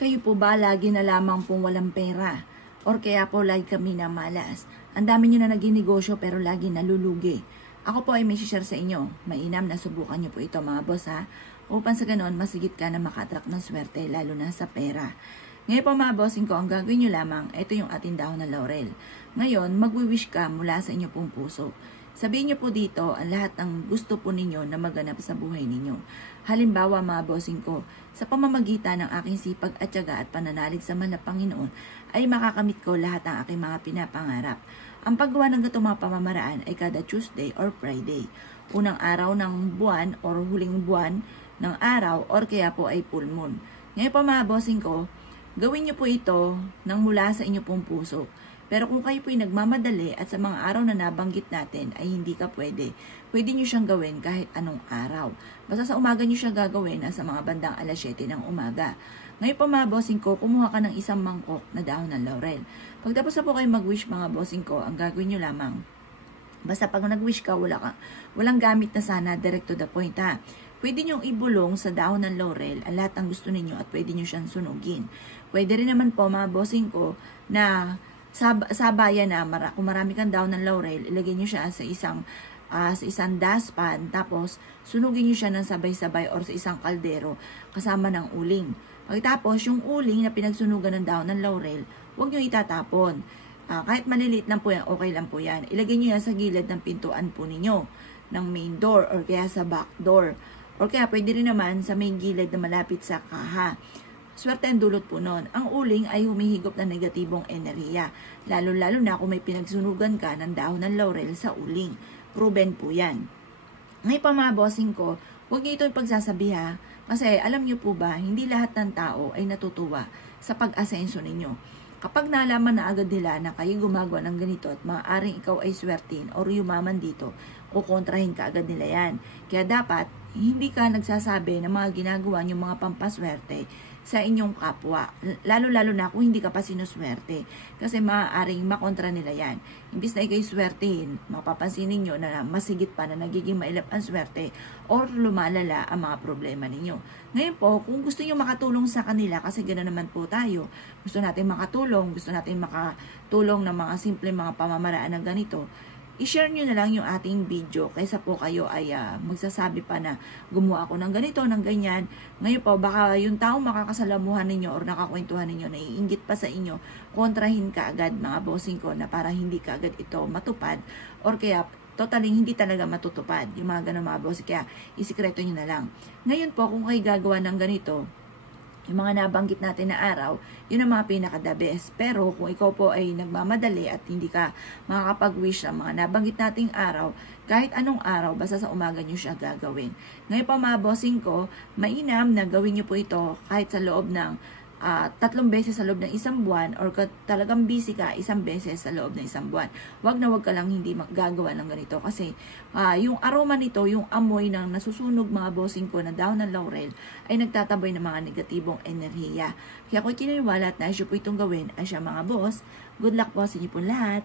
Kayo po ba lagi na lamang pong walang pera? Or kaya po lagi kami na malas? Ang dami nyo na naging negosyo pero lagi nalulugi. Ako po ay may share sa inyo. Mainam na subukan nyo po ito mga boss ha. Upang sa ganon, masigit ka na makatrack ng swerte lalo na sa pera. Ngayon po mga bossing ko, ang gagawin nyo lamang, ito yung ating dahon ng laurel. Ngayon, magwi-wish ka mula sa inyo pong puso. Sabihin nyo po dito ang lahat ng gusto po ninyo na maganap sa buhay ninyo. Halimbawa mga bossing ko, sa pamamagitan ng aking sipag at tiyaga at pananalig sa mahal na Panginoon, ay makakamit ko lahat ng aking mga pinapangarap. Ang paggawa ng ganitong mga pamamaraan ay kada Tuesday or Friday. Unang araw ng buwan or huling buwan ng araw or kaya po ay full moon. Ngayon po mga bossing ko, gawin nyo po ito nang mula sa inyo pong puso. Pero kung kayo po'y nagmamadali at sa mga araw na nabanggit natin ay hindi ka pwede nyo siyang gawin kahit anong araw. Basta sa umaga nyo siya gagawin sa mga bandang alas 7 ng umaga. Ngayon po mga bossing ko, kumuha ka ng isang mangkok na dahon ng laurel. Pagtapos na po kayo mag-wish mga bossing ko, ang gagawin nyo lamang. Basta pag nag-wish ka, walang gamit na sana, direct to the point ha. Pwede nyo ibulong sa dahon ng laurel ang lahat ng gusto ninyo at pwede nyo siyang sunugin. Pwede rin naman po mga bossing ko na sa bayan na kung marami kang dahon ng laurel, ilagay nyo siya sa isang dustpan, tapos sunugin nyo siya ng sabay-sabay or sa isang kaldero kasama ng uling. Pagkatapos, yung uling na pinagsunugan ng dahon ng laurel, huwag nyo itatapon. Kahit maliliit lang po yan, okay lang po yan. Ilagay nyo yan sa gilid ng pintuan po ninyo, ng main door or kaya sa back door. Or kaya pwede rin naman sa main gilid na malapit sa kaha. Swerte ang dulot po nun. Ang uling ay humihigop ng negatibong enerhiya. Lalo-lalo na kung may pinagsunugan ka ng dahon ng laurel sa uling. Proven po yan. Ngayon pa mga bossing ko, huwag niyo ito ipagsasabi ha. Kasi alam niyo po ba, hindi lahat ng tao ay natutuwa sa pag-asenso ninyo. Kapag nalaman na agad nila na kayo gumagawa ng ganito at maaaring ikaw ay swertin or yumaman dito, kukontrahin ka agad nila yan. Kaya dapat, hindi ka nagsasabi ng mga ginagawa niyong mga pampaswerte sa inyong kapwa. Lalo-lalo na kung hindi ka pa sinuswerte. Kasi maaaring makontra nila yan. Imbis na ikay swertehin, mapapansin ninyo na masigit pa na nagiging mailap ang swerte or lumalala ang mga problema ninyo. Ngayon po, kung gusto nyo makatulong sa kanila, kasi gano'n naman po tayo, gusto natin makatulong, gusto natin makatulong ng mga simple mga pamamaraan ng ganito, i-share nyo na lang yung ating video kaysa po kayo ay magsasabi pa na gumawa ako ng ganito, ng ganyan. Ngayon po, baka yung taong makakasalamuhan ninyo or nakakwentuhan ninyo, naiinggit pa sa inyo, kontrahin ka agad mga bossing ko na para hindi ka agad ito matupad or kaya totally hindi talaga matutupad. Yung mga ganun mga bossing, kaya isikreto nyo na lang. Ngayon po, kung kayo gagawa ng ganito, yung mga nabanggit natin na araw, yun ang mga pinaka-the best. Pero kung ikaw po ay nagmamadali at hindi ka makakapag-wish ng mga nabanggit nating araw, kahit anong araw, basta sa umaga nyo siya gagawin. Ngayon pa mga bossing ko, mainam na gawin nyo po ito kahit sa loob ng 3 beses sa loob ng isang buwan or talagang busy ka 1 beses sa loob ng isang buwan. Wag ka lang hindi gagawa ng ganito kasi yung aroma nito, yung amoy ng nasusunog mga bossing ko na dahon ng laurel ay nagtataboy ng mga negatibong enerhiya. Kaya kung kininiwala at naisyo po itong gawin ay siya mga boss, good luck po sa inyo po lahat.